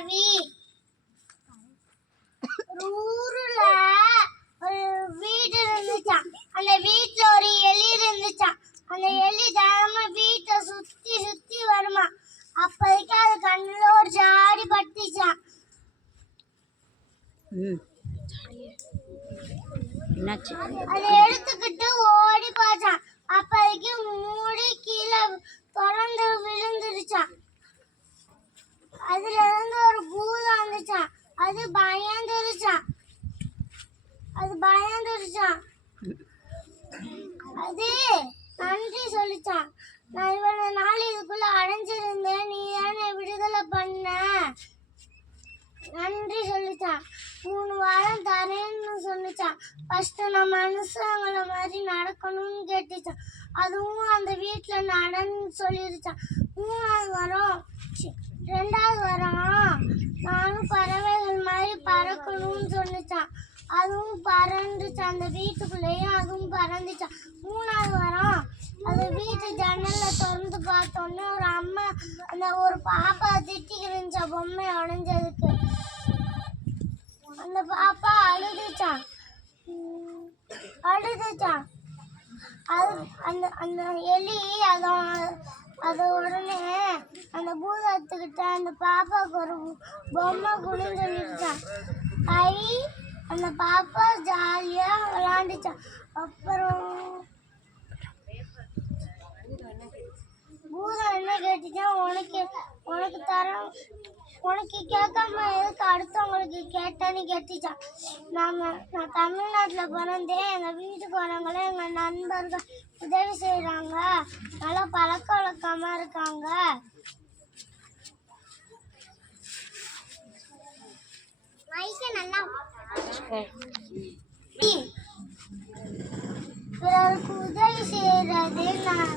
ரவி. ஊருல ஒரு வீடு இருந்துச்சான். அந்த வீட்டுல ஒரு எலி இருந்துச்சான். அந்த எலி தினமும் வீட்டை சுத்தி சுத்தி வருமா. அப்போதைக்கு அது கண்ணுல ஒரு ஜாடி பட்டுச்சான். அதை எடுத்துக்கிட்டு ஓடி போச்சான். அப்போதைக்கு மூடி கீழே திறந்து விழுந்துருச்சான். அதுல இருந்து ஒரு பூதம் வந்துச்சான். அது பயந்துருச்சான். அது நன்றி சொல்லிச்சான். நான் இவ்வளவு நாள் இதுக்குள்ள அடைஞ்சிருந்தேன், நீ தானே விடுதலை பண்ண, நன்றி சொல்லிச்சான். 3 வாரம் தரேன்னு சொல்லிச்சான். ஃபர்ஸ்ட் நான் மனுஷங்களை மாதிரி நடக்கணும்னு கேட்டுச்சான். அதுவும் அந்த வீட்டுல நடன்னு சொல்லிருச்சான். 3வது வாரம் 2வது வாரம் நானும் பறவைகள் மாதிரி பறக்கணும்னு சொன்னிச்சான். அதுவும் பறந்துச்சான். அந்த வீட்டுக்குள்ளேயும் அதுவும் பறந்துச்சான். 3வது வாரம் அந்த வீட்டு ஜன்னல்ல திறந்து பார்த்தோன்னே ஒரு அம்மா அந்த ஒரு பாப்பா திட்டிக்கிருந்துச்சா பொம்மை உடைஞ்சதுக்கு. அந்த பாப்பா அழுதுச்சான். அது அந்த எலி அது உடனே அந்த பூதத்துக்கிட்ட அந்த பாப்பாவுக்கு ஒரு பொம்மை கொடுன்னு சொல்லிடுச்சான். அந்த பாப்பா ஜாலியா விளையாண்டுச்சான். அப்புறம் பூதம் என்ன கேட்டுச்சா, உனக்கு தரம், உனக்கு கேட்காம எதுக்கு அடுத்தவங்களுக்கு கேட்டேன்னு கேட்டுச்சான். நான் தமிழ்நாட்டில் பிறந்தேன். எங்கள் வீட்டுக்கு வரவங்களே எங்கள் நண்பர்கள் உதவி செய்கிறாங்க, நல்லா பழக்க வழக்கமாக இருக்காங்க. நல்லா பிறருக்கு உதவி செய்கிறது நான்